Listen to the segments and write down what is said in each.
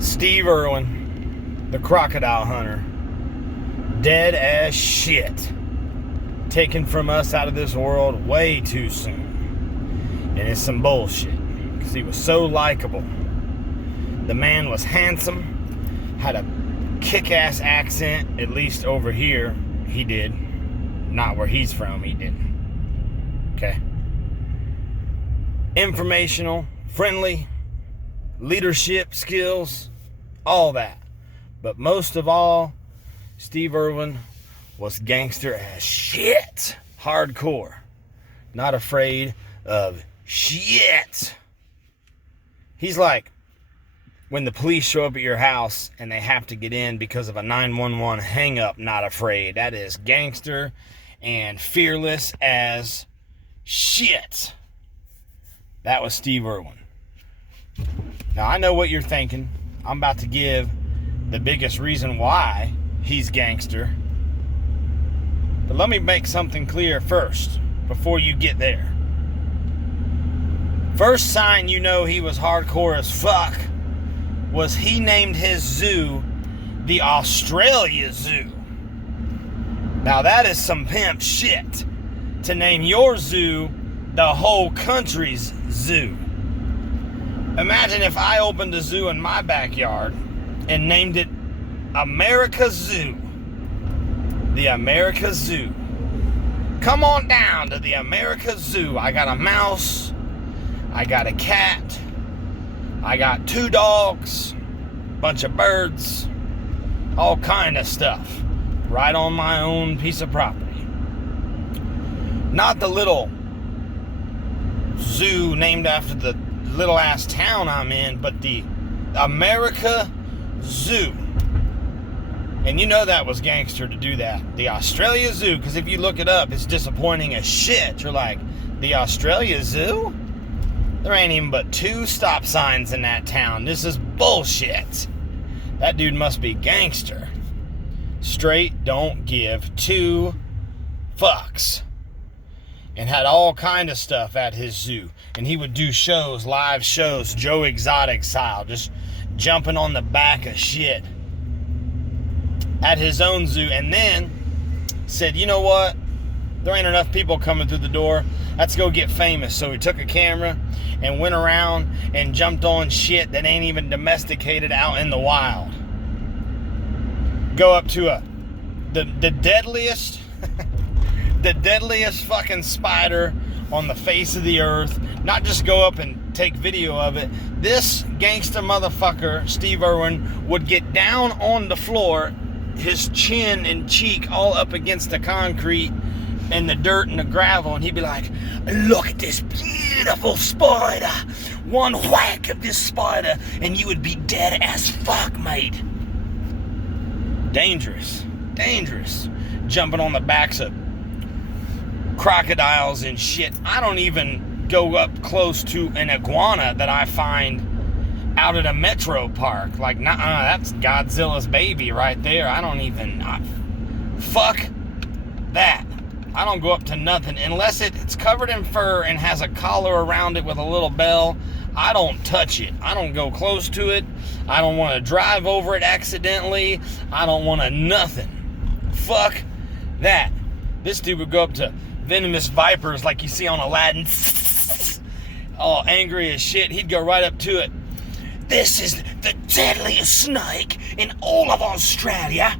Steve Irwin, the crocodile hunter, dead as shit. Taken from us out of this world way too soon. And it's some bullshit, because he was so likable. The man was handsome, had a kick-ass accent, at least over here, he did. Not where he's from, he didn't. Okay. Informational, friendly, leadership skills, all that. But most of all, Steve Irwin was gangster as shit. Hardcore. Not afraid of shit. He's like when the police show up at your house and they have to get in because of a 911 hang-up, not afraid. That is gangster and fearless as shit. That was Steve Irwin. Now, I know what you're thinking. I'm about to give the biggest reason why he's gangster. But let me make something clear first, before you get there. First sign you know he was hardcore as fuck was he named his zoo the Australia Zoo. Now that is some pimp shit, to name your zoo the whole country's zoo. Imagine if I opened a zoo in my backyard and named it America Zoo. The America Zoo. Come on down to the America Zoo. I got a mouse. I got a cat. I got 2 dogs. Bunch of birds. All kind of stuff. Right on my own piece of property. Not the little zoo named after the little ass town I'm in, but the America Zoo. And you know that was gangster to do that. The Australia Zoo, because if you look it up, it's disappointing as shit. You're like, the Australia Zoo? There ain't even but 2 stop signs in that town. This is bullshit. That dude must be gangster. Straight don't give 2 fucks. And had all kind of stuff at his zoo. And he would do shows, live shows, Joe Exotic style, just jumping on the back of shit at his own zoo. And then said, you know what? There ain't enough people coming through the door. Let's go get famous. So he took a camera and went around and jumped on shit that ain't even domesticated out in the wild. Go up to the deadliest the deadliest fucking spider on the face of the earth. Not just go up and take video of it. This gangster motherfucker, Steve Irwin, would get down on the floor, his chin and cheek all up against the concrete and the dirt and the gravel, and he'd be like, look at this beautiful spider. One whack of this spider and you would be dead as fuck, mate. Dangerous. Dangerous. Jumping on the backs of crocodiles and shit. I don't even go up close to an iguana that I find out at a metro park. Like, nah, that's Godzilla's baby right there. I don't even... fuck that. I don't go up to nothing unless it's covered in fur and has a collar around it with a little bell. I don't touch it. I don't go close to it. I don't want to drive over it accidentally. I don't want to nothing. Fuck that. This dude would go up to venomous vipers like you see on Aladdin. All angry as shit. He'd go right up to it. This is the deadliest snake in all of Australia.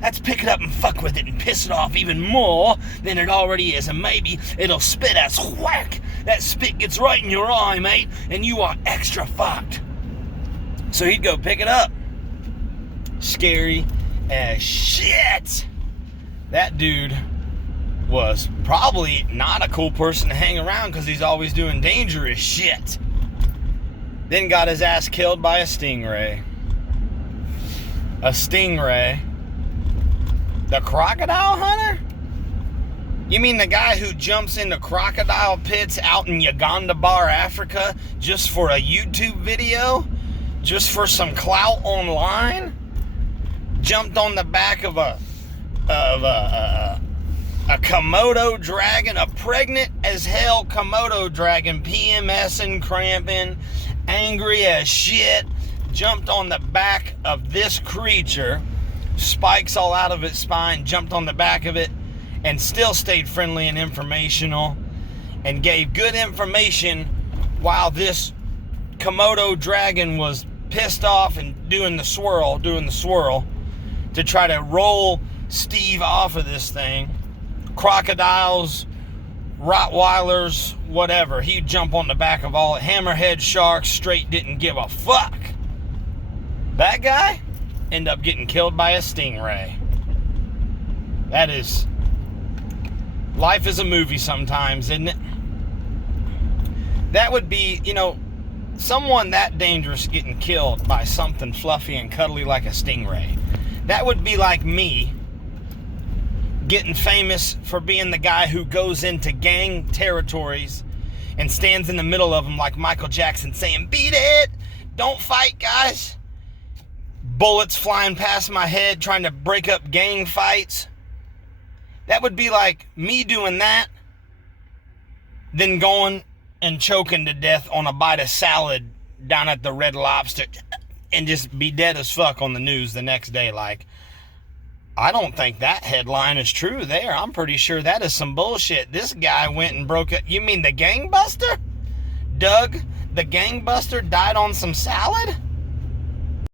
Let's pick it up and fuck with it and piss it off even more than it already is. And maybe it'll spit as whack. That spit gets right in your eye, mate, and you are extra fucked. So he'd go pick it up. Scary as shit. That dude was probably not a cool person to hang around because he's always doing dangerous shit. Then got his ass killed by a stingray. A stingray? The crocodile hunter? You mean the guy who jumps into crocodile pits out in Uganda Bar, Africa, just for a YouTube video? Just for some clout online? Jumped on the back of a Komodo dragon, a pregnant as hell Komodo dragon, PMSing, cramping, angry as shit, jumped on the back of this creature, spikes all out of its spine, jumped on the back of it, and still stayed friendly and informational, and gave good information while this Komodo dragon was pissed off and doing the swirl to try to roll Steve off of this thing. Crocodiles, Rottweilers, whatever. He'd jump on the back of all it. Hammerhead sharks straight didn't give a fuck. That guy ended up getting killed by a stingray. That is... life is a movie sometimes, isn't it? That would be, someone that dangerous getting killed by something fluffy and cuddly like a stingray. That would be like me getting famous for being the guy who goes into gang territories and stands in the middle of them like Michael Jackson saying, "Beat it! Don't fight, guys!" Bullets flying past my head trying to break up gang fights. That would be like me doing that, then going and choking to death on a bite of salad down at the Red Lobster and just be dead as fuck on the news the next day. Like, I don't think that headline is true there. I'm pretty sure that is some bullshit. This guy went and broke it. You mean the gangbuster? Doug, the gangbuster, died on some salad?